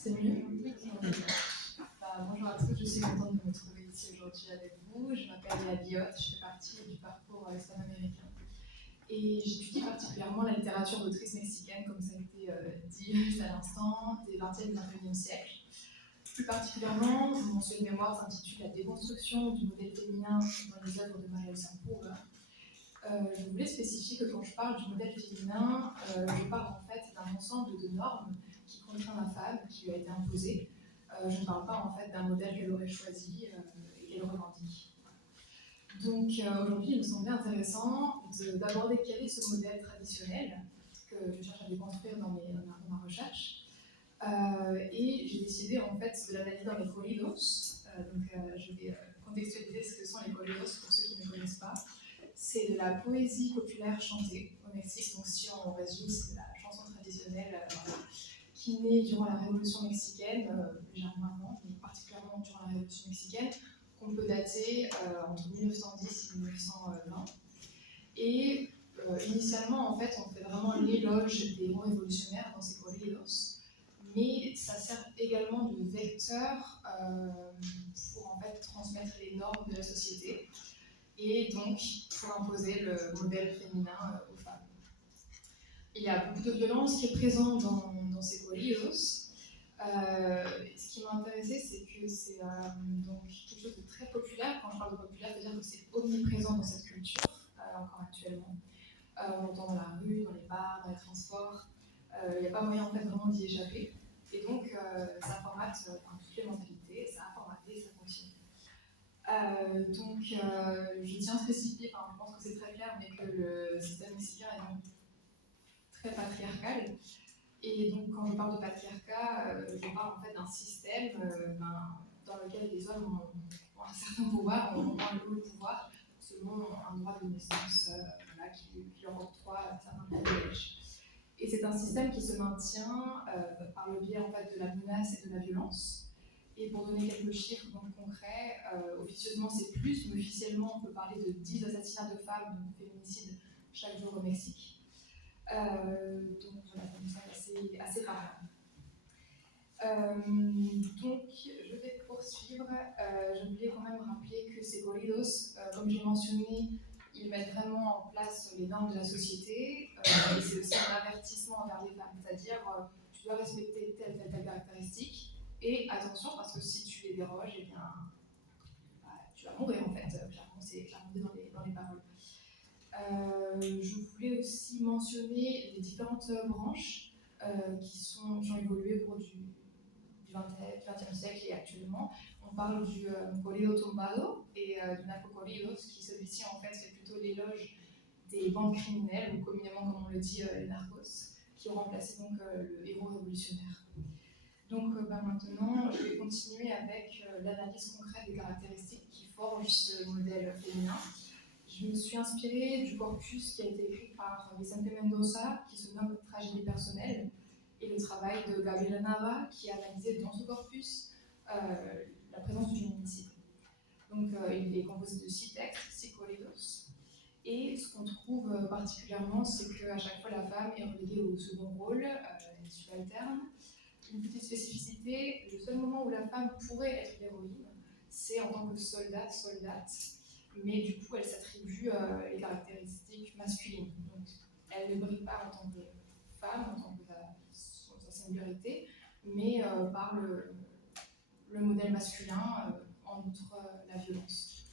C'est mieux. Bonjour à tous, je suis contente de me trouver ici aujourd'hui avec vous. Je m'appelle Léa Biot, je fais partie du parcours hispano-américain. Et j'étudie particulièrement la littérature d'autrice mexicaine, comme ça a été dit juste à l'instant, des 20e et 21e siècles. Plus particulièrement, mon sujet de mémoire s'intitule La déconstruction du modèle féminin dans les œuvres de Maria Alsampour. Je voulais spécifier que quand je parle du modèle féminin, je parle en fait d'un ensemble de normes qui contraint la femme, qui lui a été imposée. Je ne parle pas en fait d'un modèle qu'elle aurait choisi et qu'elle revendique. Donc aujourd'hui, il me semblait intéressant d'aborder quel est ce modèle traditionnel que je cherche à déconstruire dans ma recherche. Et j'ai décidé en fait de l'analyser dans les corridos. Je vais contextualiser ce que sont les corridos pour ceux qui ne connaissent pas. C'est de la poésie populaire chantée au Mexique. Donc si on résume, c'est de la chanson traditionnelle qui naît durant la Révolution mexicaine, légèrement avant, mais particulièrement durant la Révolution mexicaine, qu'on peut dater entre 1910 et 1920. Et initialement, en fait, on fait vraiment l'éloge des héros révolutionnaires dans ces corridos, mais ça sert également de vecteur pour en fait transmettre les normes de la société et donc pour imposer le modèle féminin aux femmes. Il y a beaucoup de violence qui est présente dans ces corridos. Ce qui m'a intéressé, c'est que c'est donc quelque chose de très populaire. Quand je parle de populaire, c'est-à-dire que c'est omniprésent dans cette culture, encore actuellement. On l'entend dans la rue, dans les bars, dans les transports. Il n'y a pas moyen en fait vraiment d'y échapper. Et donc, ça formate toutes les mentalités, ça a formaté, ça continue. Je tiens à spécifier, je pense que c'est très clair, mais que le système mexicain est donc très patriarcal. Et donc, quand je parle de patriarcat, je parle en fait d'un système dans lequel les hommes ont un certain pouvoir, ont le pouvoir selon un droit de naissance qui leur octroie certains privilèges. Et c'est un système qui se maintient par le biais en fait, de la menace et de la violence. Et pour donner quelques chiffres donc, concrets, officieusement c'est plus, mais officiellement on peut parler de 10 assassinats de femmes, donc féminicides, chaque jour au Mexique. Donc voilà, c'est assez parlant. Donc je vais poursuivre. Je voulais quand même rappeler que ces corridos, comme j'ai mentionné, ils mettent vraiment en place les normes de la société et c'est aussi un avertissement envers les femmes, c'est-à-dire tu dois respecter telle caractéristique et attention parce que si tu les déroges, eh bien, tu vas mourir en fait. Clairement, c'est clairement dit dans les paroles. Je voulais aussi mentionner les différentes branches qui ont évolué au cours du XXe siècle et actuellement. On parle du corrido tumbado et du narcocorridos, qui celui-ci en fait fait plutôt l'éloge des bandes criminelles, ou communément comme on le dit, les narcos, qui ont remplacé donc le héros révolutionnaire. Donc maintenant, je vais continuer avec l'analyse concrète des caractéristiques qui forgent ce modèle féminin. Je me suis inspirée du corpus qui a été écrit par Vicente Mendoza, qui se nomme Tragédie personnelle, et le travail de Gabriela Nava, qui a analysé dans ce corpus la présence du féminicide. Donc il est composé de 6 textes, 6 corridos, et ce qu'on trouve particulièrement, c'est qu'à chaque fois la femme est reléguée au second rôle, elle est subalterne. Une petite spécificité, le seul moment où la femme pourrait être l'héroïne, c'est en tant que soldate, mais du coup elle s'attribue les caractéristiques masculines. Donc elle ne brille pas en tant que femme, en tant que sa singularité, mais par le modèle masculin, en outre la violence.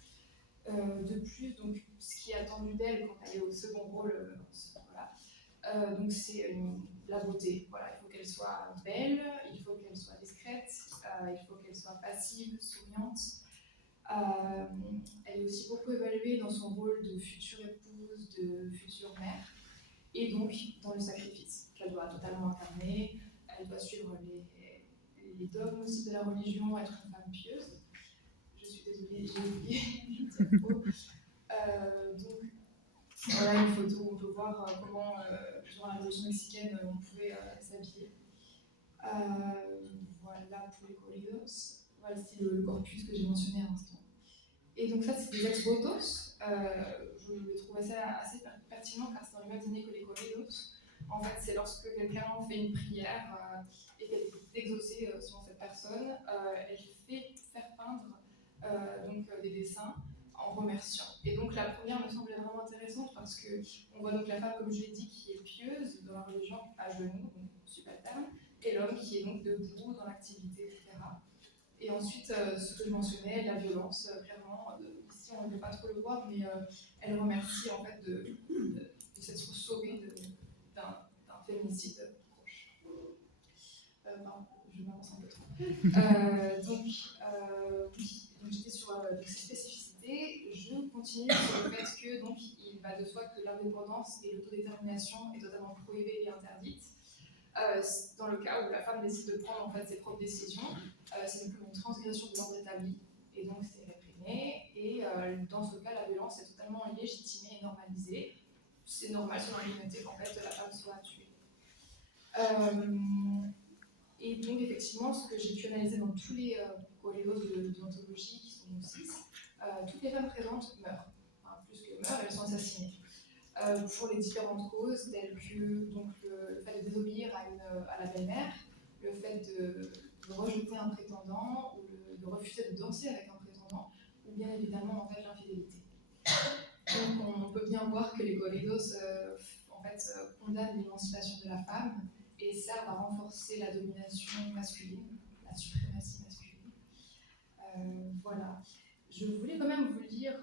De plus, donc, ce qui est attendu d'elle quand elle est au second rôle, donc c'est la beauté. Voilà, il faut qu'elle soit belle, il faut qu'elle soit discrète, il faut qu'elle soit passive, souriante. Elle est aussi beaucoup évaluée dans son rôle de future épouse, de future mère, et donc dans le sacrifice qu'elle doit totalement incarner. Elle doit suivre les dogmes aussi de la religion, être une femme pieuse. Je suis désolée, j'ai oublié, je dis trop. Donc voilà une photo où on peut voir comment, durant la Révolution mexicaine, on pouvait s'habiller. Voilà pour les corridos. Voilà, c'est le corpus que j'ai mentionné à l'instant. Et donc ça, c'est des ex-votos. Je trouvais ça assez pertinent car c'est dans les mêmes années que les corridos. En fait, c'est lorsque quelqu'un fait une prière et qu'elle est exaucée selon cette personne, elle fait faire peindre des dessins en remerciant. Et donc la première me semblait vraiment intéressante parce qu'on voit donc la femme, comme je l'ai dit, qui est pieuse dans la religion, à genoux, donc super terme, et l'homme qui est donc debout dans l'activité, etc. Et ensuite, ce que je mentionnais, la violence, clairement, ici on ne peut pas trop le voir, mais elle remercie en fait de s'être sauvée d'un féminicide proche. Pardon, je m'avance un peu trop. Donc j'étais sur ces spécificités. Je continue sur le fait que donc il va de soi que l'indépendance et l'autodétermination est totalement prohibée et interdite. Dans le cas où la femme décide de prendre en fait ses propres décisions, c'est une transgression de l'ordre établi et donc c'est réprimé. Et dans ce cas, la violence est totalement légitimée et normalisée. C'est normal selon l'humanité qu'en fait la femme soit tuée. Et donc, effectivement, ce que j'ai pu analyser dans tous les corridors de l'anthologie, qui sont 6, toutes les femmes présentes meurent. Enfin, plus que meurent, elles sont assassinées. Pour les différentes causes, telles que donc, le fait de désobéir à la belle-mère, le fait de rejeter un prétendant, ou de refuser de danser avec un prétendant, ou bien évidemment en fait, l'infidélité. Donc, on peut bien voir que les corridors condamnent l'émancipation de la femme et servent à renforcer la domination masculine, la suprématie masculine. Voilà. Je voulais quand même vous lire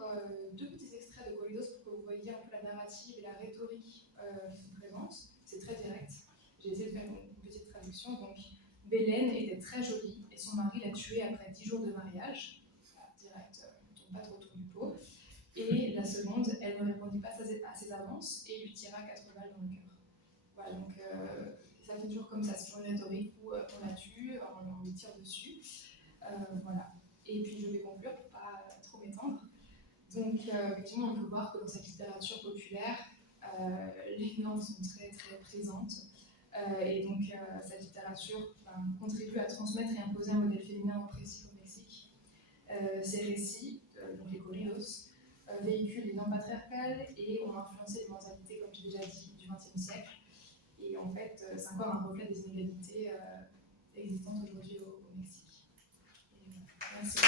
deux petits extraits de Corridos pour que vous voyiez un peu la narrative et la rhétorique qui sont présentes. C'est très direct. J'ai essayé de faire une petite traduction. Donc, Bélène était très jolie et son mari l'a tuée après 10 jours de mariage. Voilà, direct, on ne tourne pas trop autour du pot. Et la seconde, elle ne répondit pas à ses avances et lui tira 4 balles dans le cœur. Voilà, donc ça fait toujours comme ça, c'est toujours une rhétorique où on la tue, on lui tire dessus. Voilà. Et puis je vais conclure pour ne pas trop m'étendre. Donc effectivement, on peut voir que dans cette littérature populaire, les normes sont très très présentes. Et donc cette littérature contribue à transmettre et imposer un modèle féminin précis au Mexique. Ces récits, donc les corridos, véhiculent les normes patriarcales et ont influencé les mentalités, comme j'ai déjà dit, du XXe siècle. Et en fait, c'est encore un reflet des inégalités existantes aujourd'hui au Mexique. Merci.